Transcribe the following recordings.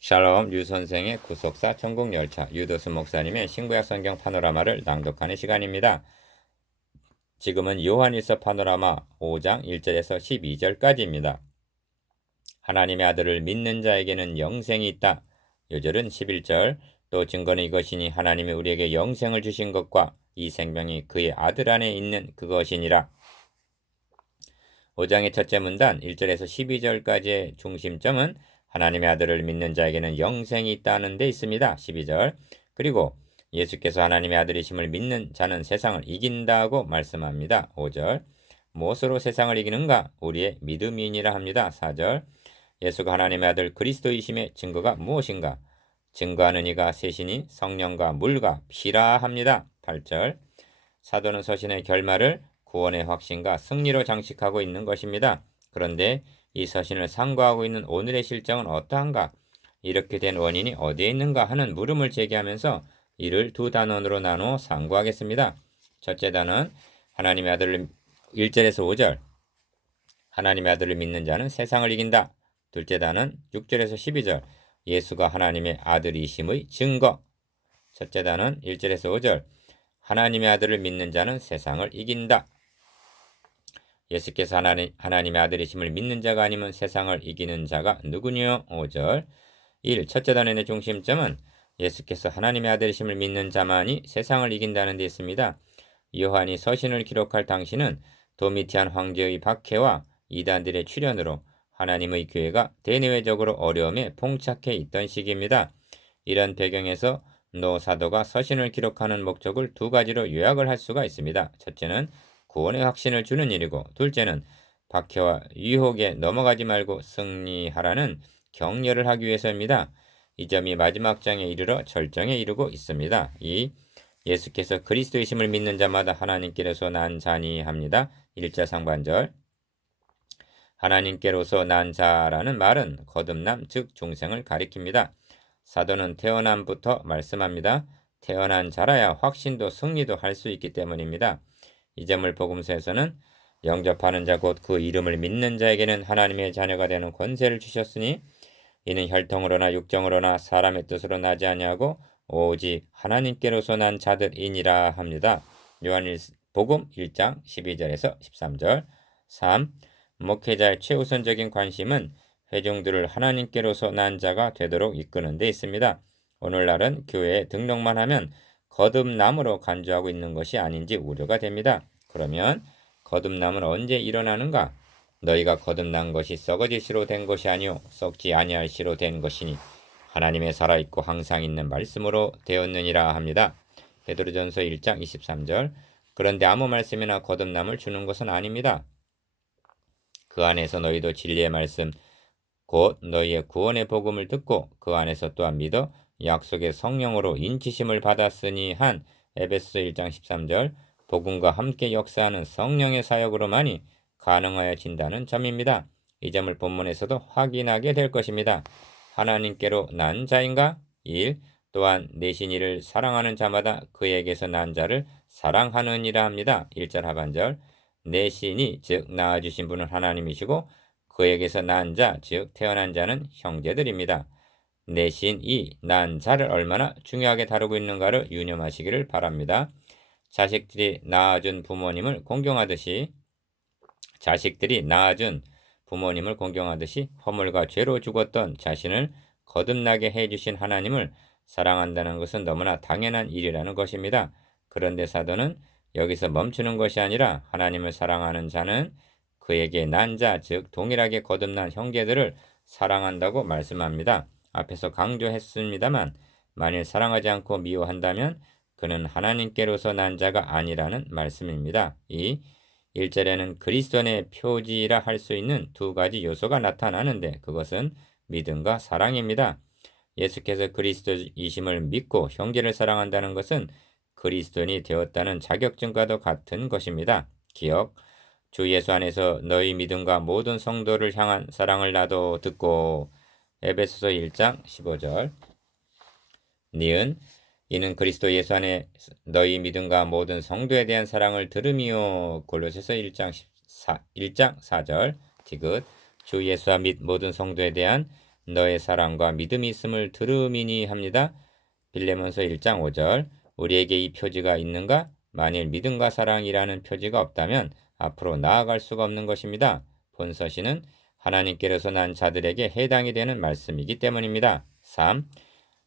샬롬 유 선생의 구속사 천국열차 유도수 목사님의 신구약 성경 파노라마를 낭독하는 시간입니다. 지금은 요한일서 파노라마 5장 1절에서 12절까지입니다. 하나님의 아들을 믿는 자에게는 영생이 있다. 요절은 11절. 또 증거는 이것이니 하나님이 우리에게 영생을 주신 것과 이 생명이 그의 아들 안에 있는 그것이니라. 5장의 첫째 문단 1절에서 12절까지의 중심점은 하나님의 아들을 믿는 자에게는 영생이 있다는 데 있습니다. 12절. 그리고 예수께서 하나님의 아들이심을 믿는 자는 세상을 이긴다고 말씀합니다. 5절. 무엇으로 세상을 이기는가? 우리의 믿음이니라 합니다. 4절. 예수가 하나님의 아들 그리스도이심의 증거가 무엇인가? 증거하는 이가 셋이니 성령과 물과 피라 합니다. 8절. 사도는 서신의 결말을 구원의 확신과 승리로 장식하고 있는 것입니다. 그런데 이 서신을 상고하고 있는 오늘의 실정은 어떠한가? 이렇게 된 원인이 어디에 있는가 하는 물음을 제기하면서 이를 두 단원으로 나누어 상고하겠습니다. 첫째 단원, 하나님의 아들을 1절에서 5절, 하나님의 아들을 믿는 자는 세상을 이긴다. 둘째 단원 6절에서 12절, 예수가 하나님의 아들이심의 증거. 첫째 단원 1절에서 5절, 하나님의 아들을 믿는 자는 세상을 이긴다. 예수께서 하나님의 아들이심을 믿는 자가 아니면 세상을 이기는 자가 누구니요? 5절. 1. 첫째 단원의 중심점은 예수께서 하나님의 아들이심을 믿는 자만이 세상을 이긴다는 데 있습니다. 요한이 서신을 기록할 당시는 도미티안 황제의 박해와 이단들의 출현으로 하나님의 교회가 대내외적으로 어려움에 봉착해 있던 시기입니다. 이런 배경에서 노 사도가 서신을 기록하는 목적을 두 가지로 요약을 할 수가 있습니다. 첫째는 구원의 확신을 주는 일이고, 둘째는 박해와 유혹에 넘어가지 말고 승리하라는 격려를 하기 위해서입니다. 이 점이 마지막 장에 이르러 절정에 이르고 있습니다. 이 예수께서 그리스도이심을 믿는 자마다 하나님께로서 난 자니 합니다. 1자 상반절. 하나님께로서 난 자라는 말은 거듭남 즉 중생을 가리킵니다. 사도는 태어남부터 말씀합니다. 태어난 자라야 확신도 승리도 할 수 있기 때문입니다. 이 점을 복음서에서는 영접하는 자 곧 그 이름을 믿는 자에게는 하나님의 자녀가 되는 권세를 주셨으니 이는 혈통으로나 육정으로나 사람의 뜻으로 나지 아니하고 오직 하나님께로서 난 자들이니라 합니다. 요한복음 1장 12절에서 13절. 3. 목회자의 최우선적인 관심은 회중들을 하나님께로서 난 자가 되도록 이끄는 데 있습니다. 오늘날은 교회에 등록만 하면 거듭남으로 간주하고 있는 것이 아닌지 우려가 됩니다. 그러면 거듭남은 언제 일어나는가? 너희가 거듭난 것이 썩어질 시로 된 것이 아니요 썩지 아니할 시로 된 것이니 하나님의 살아있고 항상 있는 말씀으로 되었느니라 합니다. 베드로전서 1장 23절. 그런데 아무 말씀이나 거듭남을 주는 것은 아닙니다. 그 안에서 너희도 진리의 말씀 곧 너희의 구원의 복음을 듣고 그 안에서 또한 믿어 약속의 성령으로 인치심을 받았으니 한 에베소서 1장 13절. 복음과 함께 역사하는 성령의 사역으로만이 가능하여진다는 점입니다. 이 점을 본문에서도 확인하게 될 것입니다. 하나님께로 난 자인가? 1. 또한 내신 이를 사랑하는 자마다 그에게서 난 자를 사랑하느니라 합니다. 1절 하반절. 내신이 즉 낳아주신 분은 하나님이시고 그에게서 난 자, 즉 태어난 자는 형제들입니다. 내신이 난 자를 얼마나 중요하게 다루고 있는가를 유념하시기를 바랍니다. 자식들이 낳아준 부모님을 공경하듯이 허물과 죄로 죽었던 자신을 거듭나게 해주신 하나님을 사랑한다는 것은 너무나 당연한 일이라는 것입니다. 그런데 사도는 여기서 멈추는 것이 아니라 하나님을 사랑하는 자는 그에게 난 자, 즉 동일하게 거듭난 형제들을 사랑한다고 말씀합니다. 앞에서 강조했습니다만 만일 사랑하지 않고 미워한다면 그는 하나님께로서 난 자가 아니라는 말씀입니다. 이 1절에는 그리스도의 표지라 할 수 있는 두 가지 요소가 나타나는데 그것은 믿음과 사랑입니다. 예수께서 그리스도이심을 믿고 형제를 사랑한다는 것은 그리스도인이 되었다는 자격증과도 같은 것입니다. 기억, 주 예수 안에서 너희 믿음과 모든 성도를 향한 사랑을 나도 듣고 에베소서 1장 15절. 니은 이는 그리스도 예수 안에 너희 믿음과 모든 성도에 대한 사랑을 들음이요. 골로새서 1장 4절. 디귿 주 예수와 및 모든 성도에 대한 너의 사랑과 믿음이 있음을 들음이니 합니다. 빌레몬서 1장 5절. 우리에게 이 표지가 있는가? 만일 믿음과 사랑이라는 표지가 없다면 앞으로 나아갈 수가 없는 것입니다. 본서시는 하나님께로서 난 자들에게 해당이 되는 말씀이기 때문입니다. 3.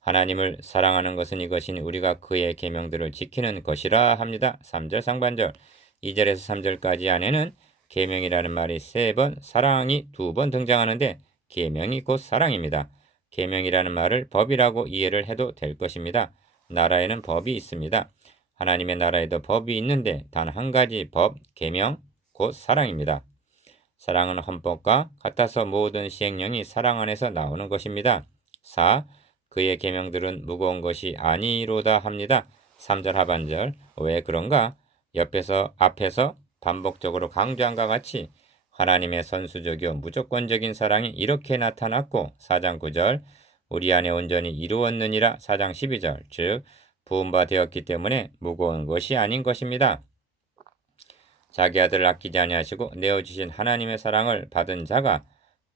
하나님을 사랑하는 것은 이것이니 우리가 그의 계명들을 지키는 것이라 합니다. 3절 상반절. 2절에서 3절까지 안에는 계명이라는 말이 3번, 사랑이 2번 등장하는데 계명이 곧 사랑입니다. 계명이라는 말을 법이라고 이해를 해도 될 것입니다. 나라에는 법이 있습니다. 하나님의 나라에도 법이 있는데 단 한 가지 법, 계명, 곧 사랑입니다. 사랑은 헌법과 같아서 모든 시행령이 사랑 안에서 나오는 것입니다. 4. 그의 계명들은 무거운 것이 아니로다 합니다. 3절 하반절. 왜 그런가? 앞에서 반복적으로 강조한과 같이 하나님의 선수적이요 무조건적인 사랑이 이렇게 나타났고 4장 9절 우리 안에 온전히 이루었느니라 4장 12절 즉 부음바 되었기 때문에 무거운 것이 아닌 것입니다. 자기 아들을 아끼지 아니하시고 내어주신 하나님의 사랑을 받은 자가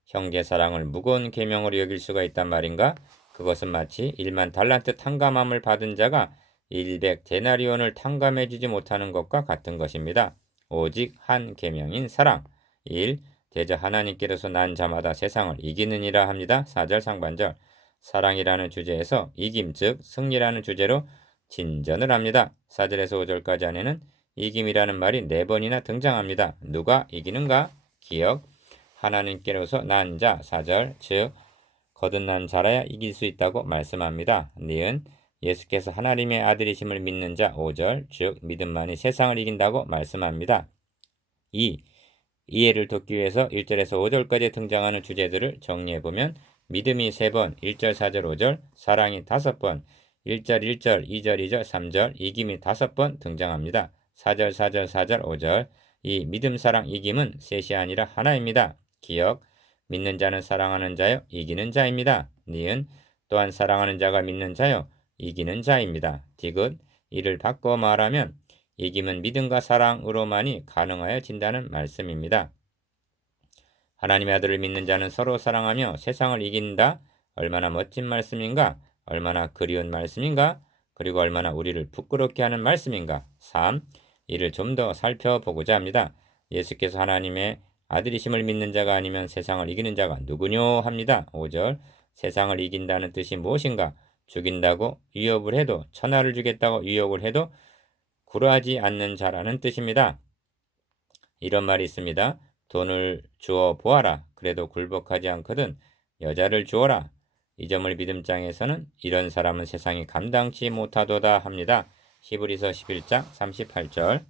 형제 사랑을 무거운 계명으로 여길 수가 있단 말인가? 그것은 마치 1만 달란트 탕감함을 받은 자가 100 데나리온을 탕감해주지 못하는 것과 같은 것입니다. 오직 한 계명인 사랑. 1. 대저 하나님께로서 난 자마다 세상을 이기느니라 합니다. 4절 상반절. 사랑이라는 주제에서 이김 즉 승리라는 주제로 진전을 합니다. 4절에서 5절까지 안에는 이김이라는 말이 4번이나 등장합니다. 누가 이기는가? 기억. 하나님께로서 난 자 4절 즉 거듭난 자라야 이길 수 있다고 말씀합니다. 니은 예수께서 하나님의 아들이심을 믿는 자 5절 즉 믿음만이 세상을 이긴다고 말씀합니다. 2. 이해를 돕기 위해서 1절에서 5절까지 등장하는 주제들을 정리해보면 믿음이 3번 1절 4절 5절 사랑이 5번 1절 1절 2절 2절 3절 이김이 5번 등장합니다. 4절 4절 4절 5절 이 믿음 사랑 이김은 셋이 아니라 하나입니다. 기억 믿는 자는 사랑하는 자요 이기는 자입니다. 니은 또한 사랑하는 자가 믿는 자요 이기는 자입니다. 디귿 이를 바꿔 말하면 이김은 믿음과 사랑으로만이 가능하여진다는 말씀입니다. 하나님의 아들을 믿는 자는 서로 사랑하며 세상을 이긴다. 얼마나 멋진 말씀인가? 얼마나 그리운 말씀인가? 그리고 얼마나 우리를 부끄럽게 하는 말씀인가? 3. 이를 좀 더 살펴보고자 합니다. 예수께서 하나님의 아들이심을 믿는 자가 아니면 세상을 이기는 자가 누구뇨 합니다. 5절 세상을 이긴다는 뜻이 무엇인가? 죽인다고 위협을 해도 천하를 주겠다고 유혹을 해도 굴하지 않는 자라는 뜻입니다. 이런 말이 있습니다. 돈을 주어 보아라. 그래도 굴복하지 않거든. 여자를 주어라. 이 점을 믿음장에서는 이런 사람은 세상이 감당치 못하도다 합니다. 히브리서 11장 38절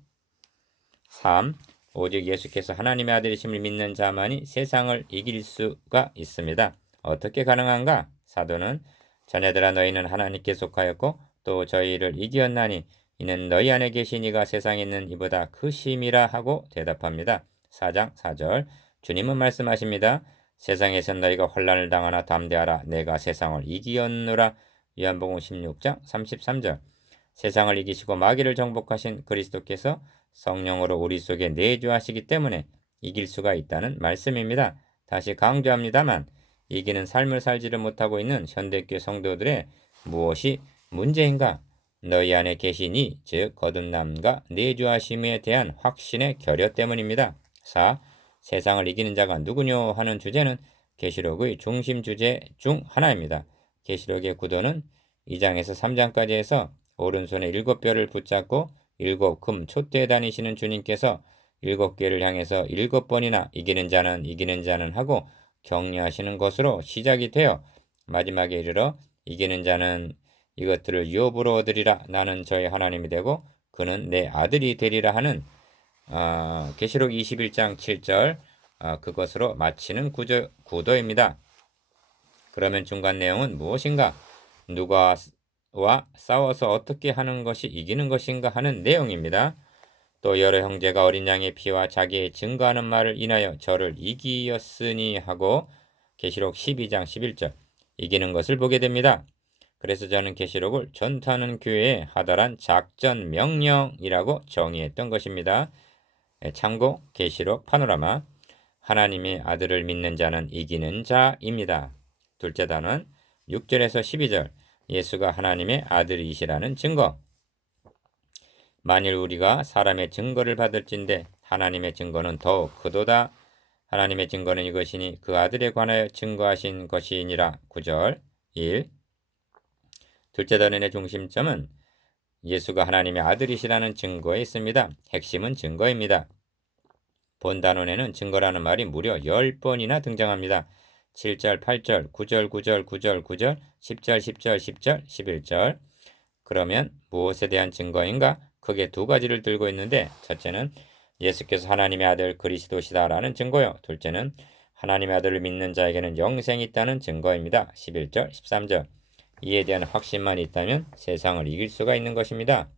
3. 오직 예수께서 하나님의 아들이심을 믿는 자만이 세상을 이길 수가 있습니다. 어떻게 가능한가? 사도는 자녀들아 너희는 하나님께 속하였고 또 저희를 이기었나니 이는 너희 안에 계신 이가 세상에 있는 이보다 크심이라 하고 대답합니다. 4장 4절 주님은 말씀하십니다. 세상에서 너희가 환난을 당하나 담대하라. 내가 세상을 이기었노라. 요한복음 16장 33절 세상을 이기시고 마귀를 정복하신 그리스도께서 성령으로 우리 속에 내주하시기 때문에 이길 수가 있다는 말씀입니다. 다시 강조합니다만 이기는 삶을 살지를 못하고 있는 현대교회 성도들의 무엇이 문제인가? 너희 안에 계시니 즉 거듭남과 내주하심에 대한 확신의 결여 때문입니다. 4. 세상을 이기는 자가 누구뇨 하는 주제는 계시록의 중심 주제 중 하나입니다. 계시록의 구도는 2장에서 3장까지 해서 오른손에 7뼈를 붙잡고 7금 촛대에 다니시는 주님께서 7개를 향해서 7번이나 이기는 자는 하고 격려하시는 것으로 시작이 되어 마지막에 이르러 이기는 자는 이것들을 유업으로 얻으리라. 나는 저의 하나님이 되고 그는 내 아들이 되리라 하는 계시록 21장 7절 그것으로 마치는 구도입니다. 그러면 중간 내용은 무엇인가? 누가와 싸워서 어떻게 하는 것이 이기는 것인가 하는 내용입니다. 또 여러 형제가 어린 양의 피와 자기의 증거하는 말을 인하여 저를 이기었으니 하고 계시록 12장 11절 이기는 것을 보게 됩니다. 그래서 저는 계시록을 전투하는 교회에 하달한 작전 명령이라고 정의했던 것입니다. 참고 계시록 파노라마 하나님의 아들을 믿는 자는 이기는 자입니다. 둘째 단원 6절에서 12절 예수가 하나님의 아들이시라는 증거. 만일 우리가 사람의 증거를 받을진대 하나님의 증거는 더욱 크도다. 하나님의 증거는 이것이니 그 아들에 관하여 증거하신 것이니라. 9절 1. 둘째 단원의 중심점은 예수가 하나님의 아들이시라는 증거에 있습니다. 핵심은 증거입니다. 본 단원에는 증거라는 말이 무려 10번이나 등장합니다. 7절, 8절, 9절, 9절, 9절, 9절, 10절, 10절, 10절, 11절. 그러면 무엇에 대한 증거인가? 크게 두 가지를 들고 있는데 첫째는 예수께서 하나님의 아들 그리스도시다라는 증거요. 둘째는 하나님의 아들을 믿는 자에게는 영생이 있다는 증거입니다. 11절, 13절. 이에 대한 확신만 있다면 세상을 이길 수가 있는 것입니다.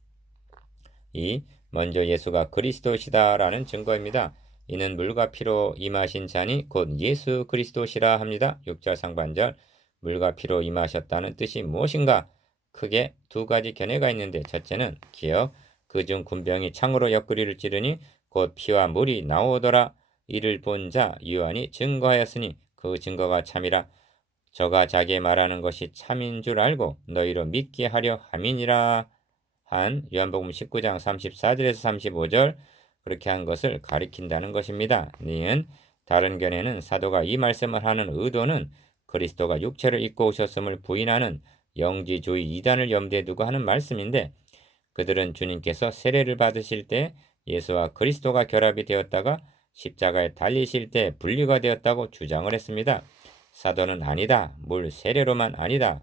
먼저 예수가 그리스도시다라는 증거입니다. 이는 물과 피로 임하신 자니 곧 예수 그리스도시라 합니다. 6절 상반절. 물과 피로 임하셨다는 뜻이 무엇인가? 크게 두 가지 견해가 있는데 첫째는 기억 그중 군병이 창으로 옆구리를 찌르니 곧 피와 물이 나오더라. 이를 본 자 요한이 증거하였으니 그 증거가 참이라. 저가 자기의 말하는 것이 참인 줄 알고 너희로 믿게 하려 함이니라. 한 요한복음 19장 34절에서 35절 그렇게 한 것을 가리킨다는 것입니다. 니은 다른 견해는 사도가 이 말씀을 하는 의도는 그리스도가 육체를 입고 오셨음을 부인하는 영지주의 이단을 염두에 두고 하는 말씀인데 그들은 주님께서 세례를 받으실 때 예수와 그리스도가 결합이 되었다가 십자가에 달리실 때 분리가 되었다고 주장을 했습니다. 사도는 아니다. 물 세례로만 아니다.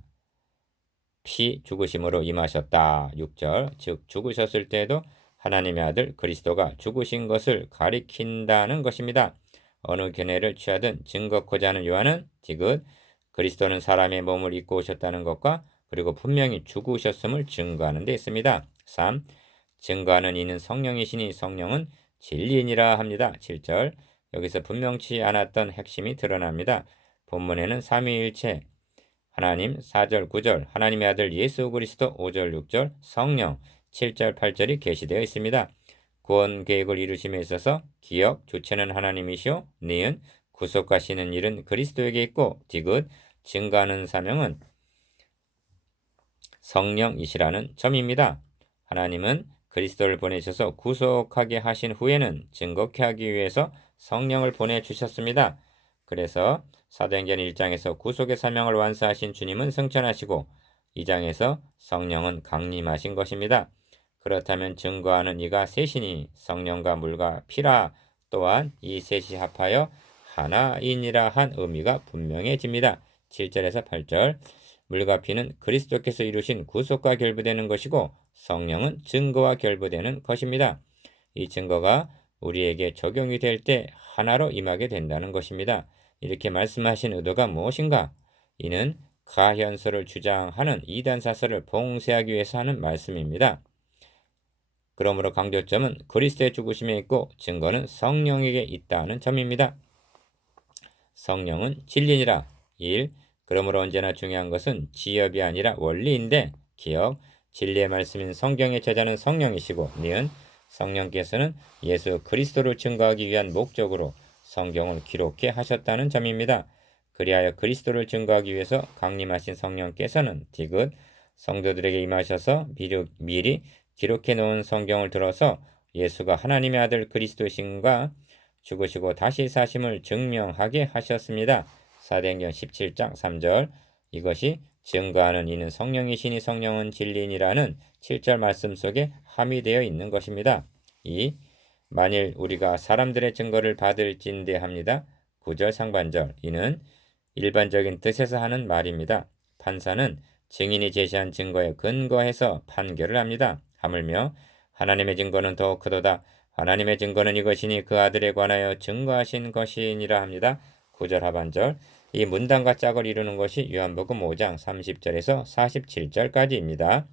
피 죽으심으로 임하셨다. 6절 즉 죽으셨을 때에도 하나님의 아들 그리스도가 죽으신 것을 가리킨다는 것입니다. 어느 견해를 취하든 증거코자 하는 요한은 디귿 그리스도는 사람의 몸을 입고 오셨다는 것과 그리고 분명히 죽으셨음을 증거하는 데 있습니다. 3. 증거하는 이는 성령이시니 성령은 진리니라 합니다. 7절 여기서 분명치 않았던 핵심이 드러납니다. 본문에는 삼위일체 하나님 4절 9절 하나님의 아들 예수 그리스도 5절 6절 성령 7절 8절이 게시되어 있습니다. 구원 계획을 이루심에 있어서 기억 주체는 하나님이시오 니은 구속하시는 일은 그리스도에게 있고 디귿 증거하는 사명은 성령이시라는 점입니다. 하나님은 그리스도를 보내셔서 구속하게 하신 후에는 증거케 하기 위해서 성령을 보내주셨습니다. 그래서 사도행전 1장에서 구속의 사명을 완수하신 주님은 승천하시고 2장에서 성령은 강림하신 것입니다. 그렇다면 증거하는 이가 셋이니 성령과 물과 피라 또한 이 셋이 합하여 하나이니라 한 의미가 분명해집니다. 7절에서 8절 물과 피는 그리스도께서 이루신 구속과 결부되는 것이고 성령은 증거와 결부되는 것입니다. 이 증거가 우리에게 적용이 될 때 하나로 임하게 된다는 것입니다. 이렇게 말씀하신 의도가 무엇인가? 이는 가현설을 주장하는 이단 사설을 봉쇄하기 위해서 하는 말씀입니다. 그러므로 강조점은 그리스도의 죽으심에 있고 증거는 성령에게 있다는 점입니다. 성령은 진리니라. 1. 그러므로 언제나 중요한 것은 지엽이 아니라 원리인데 기억 진리의 말씀인 성경의 저자는 성령이시고 니은 성령께서는 예수 그리스도를 증거하기 위한 목적으로 성경을 기록해 하셨다는 점입니다. 그리하여 그리스도를 증거하기 위해서 강림하신 성령께서는 디귿 성도들에게 임하셔서 미리 기록해 놓은 성경을 들어서 예수가 하나님의 아들 그리스도신가 죽으시고 다시 사심을 증명하게 하셨습니다. 사도행전 17장 3절 이것이 증거하는 이는 성령이시니 성령은 진리니라는 7절 말씀 속에 함의되어 있는 것입니다. 만일 우리가 사람들의 증거를 받을진대 합니다. 9절 상반절 이는 일반적인 뜻에서 하는 말입니다. 판사는 증인이 제시한 증거에 근거해서 판결을 합니다. 하물며 하나님의 증거는 더욱 크도다. 하나님의 증거는 이것이니 그 아들에 관하여 증거하신 것이니라 합니다. 9절 하반절 이 문단과 짝을 이루는 것이 요한복음 5장 30절에서 47절까지입니다.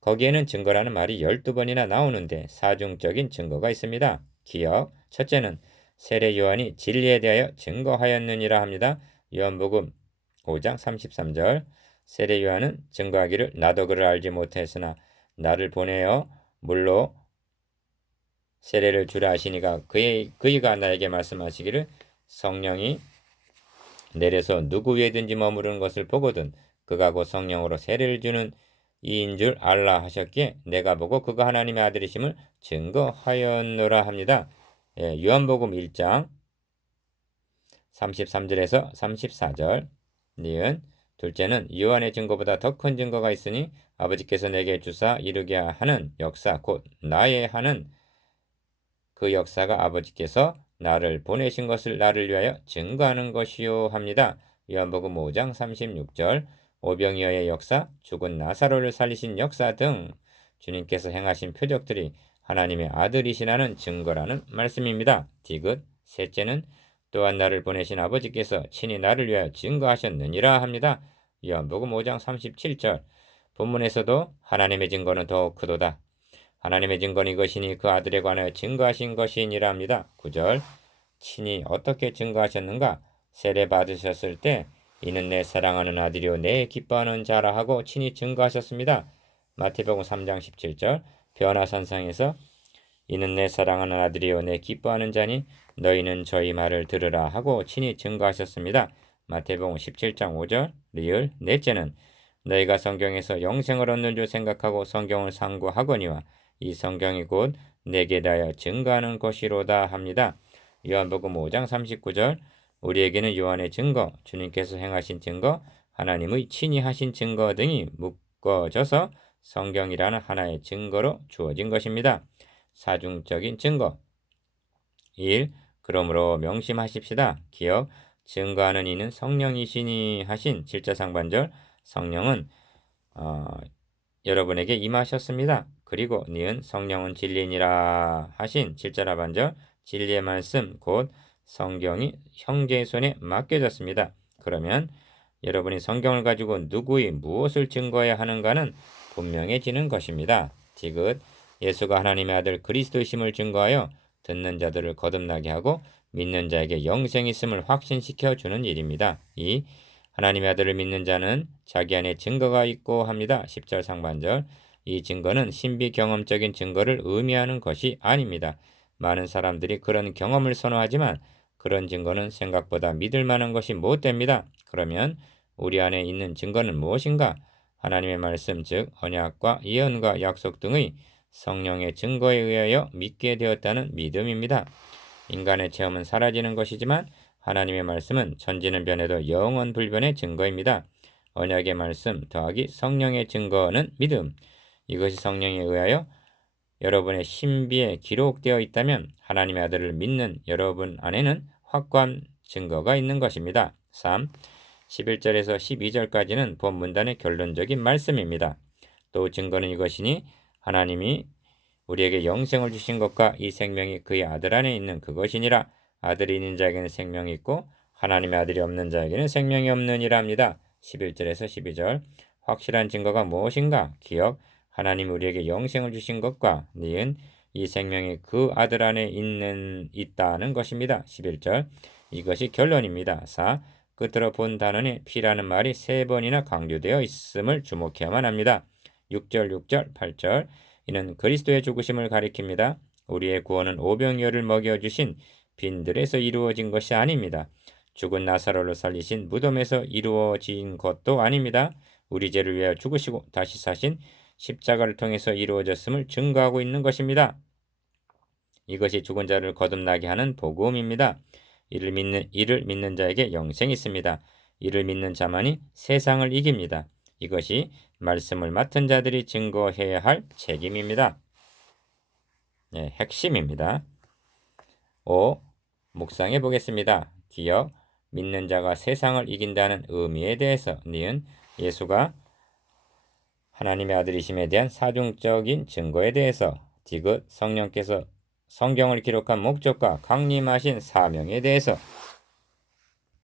거기에는 증거라는 말이 12번이나 나오는데 사중적인 증거가 있습니다. 기억 첫째는 세례 요한이 진리에 대하여 증거하였느니라 합니다. 요한복음 5장 33절 세례 요한은 증거하기를 나도 그를 알지 못했으나 나를 보내어 물로 세례를 주라 하시니가 그이가 나에게 말씀하시기를 성령이 내려서 누구 위에든지 머무르는 것을 보거든 그가 곧 성령으로 세례를 주는 이인 줄 알라 하셨기에 내가 보고 그가 하나님의 아들이심을 증거하였노라 합니다. 요한복음 1장 33절에서 34절. 니은 둘째는 요한의 증거보다 더 큰 증거가 있으니 아버지께서 내게 주사 이루게 하는 역사 곧 나의 하는 그 역사가 아버지께서 나를 보내신 것을 나를 위하여 증거하는 것이요 합니다. 요한복음 5장 36절. 오병이어의 역사, 죽은 나사로를 살리신 역사 등 주님께서 행하신 표적들이 하나님의 아들이시라는 증거라는 말씀입니다. 디귿. 셋째는 또한 나를 보내신 아버지께서 친히 나를 위하여 증거하셨느니라 합니다. 요한복음 5장 37절. 본문에서도 하나님의 증거는 더욱 크도다. 하나님의 증거는 이것이니 그 아들에 관하여 증거하신 것이니라 합니다. 9절. 친히 어떻게 증거하셨는가? 세례 받으셨을 때 이는 내 사랑하는 아들이요 내 기뻐하는 자라 하고 친히 증거하셨습니다. 마태복음 3장 17절. 변화선상에서 이는 내 사랑하는 아들이요 내 기뻐하는 자니 너희는 저희 말을 들으라 하고 친히 증거하셨습니다. 마태복음 17장 5절. 리을. 넷째는 너희가 성경에서 영생을 얻는 줄 생각하고 성경을 상고하거니와 이 성경이 곧 내게 대하여 증거하는 것이로다 합니다. 요한복음 5장 39절. 우리에게는 요한의 증거, 주님께서 행하신 증거, 하나님의 친히 하신 증거 등이 묶어져서 성경이라는 하나의 증거로 주어진 것입니다. 사중적인 증거. 1. 그러므로 명심하십시다. 기억. 증거하는 이는 성령이시니 하신 7자 상반절. 성령은 여러분에게 임하셨습니다. 그리고 니은 성령은 진리니라 하신 7자 하반절. 진리의 말씀 곧 성경이 형제의 손에 맡겨졌습니다. 그러면 여러분이 성경을 가지고 누구의 무엇을 증거해야 하는가는 분명해지는 것입니다. 디귿. 예수가 하나님의 아들 그리스도이심을 증거하여 듣는 자들을 거듭나게 하고 믿는 자에게 영생이 있음을 확신시켜 주는 일입니다. 2. 하나님의 아들을 믿는 자는 자기 안에 증거가 있고 합니다. 10절 상반절. 이 증거는 신비 경험적인 증거를 의미하는 것이 아닙니다. 많은 사람들이 그런 경험을 선호하지만 그런 증거는 생각보다 믿을 만한 것이 못 됩니다. 그러면 우리 안에 있는 증거는 무엇인가? 하나님의 말씀 즉 언약과 예언과 약속 등의 성령의 증거에 의하여 믿게 되었다는 믿음입니다. 인간의 체험은 사라지는 것이지만 하나님의 말씀은 천지는 변해도 영원 불변의 증거입니다. 언약의 말씀 더하기 성령의 증거는 믿음. 이것이 성령에 의하여 여러분의 신비에 기록되어 있다면 하나님의 아들을 믿는 여러분 안에는 확고한 증거가 있는 것입니다. 3. 11절에서 12절까지는 본 문단의 결론적인 말씀입니다. 또 증거는 이것이니 하나님이 우리에게 영생을 주신 것과 이 생명이 그의 아들 안에 있는 그것이니라. 아들이 있는 자에게는 생명이 있고 하나님의 아들이 없는 자에게는 생명이 없느니라 합니다. 11절에서 12절. 확실한 증거가 무엇인가? 기억. 하나님이 우리에게 영생을 주신 것과 니은 이 생명이 그 아들 안에 있다는 것입니다. 11절. 이것이 결론입니다. 4. 끝으로 본 단원에 피라는 말이 3번이나 강조되어 있음을 주목해야만 합니다. 6절, 6절, 8절. 이는 그리스도의 죽으심을 가리킵니다. 우리의 구원은 오병이어를 먹여주신 빈들에서 이루어진 것이 아닙니다. 죽은 나사로를 살리신 무덤에서 이루어진 것도 아닙니다. 우리 죄를 위하여 죽으시고 다시 사신 십자가를 통해서 이루어졌음을 증거하고 있는 것입니다. 이것이 죽은 자를 거듭나게 하는 복음입니다. 이를 믿는 자에게 영생이 있습니다. 이를 믿는 자만이 세상을 이깁니다. 이것이 말씀을 맡은 자들이 증거해야 할 책임입니다. 핵심입니다. 5. 묵상해 보겠습니다. 기억. 믿는 자가 세상을 이긴다는 의미에 대해서 니은 예수가 하나님의 아들이심에 대한 사중적인 증거에 대해서 디귿 성령께서 성경을 기록한 목적과 강림하신 사명에 대해서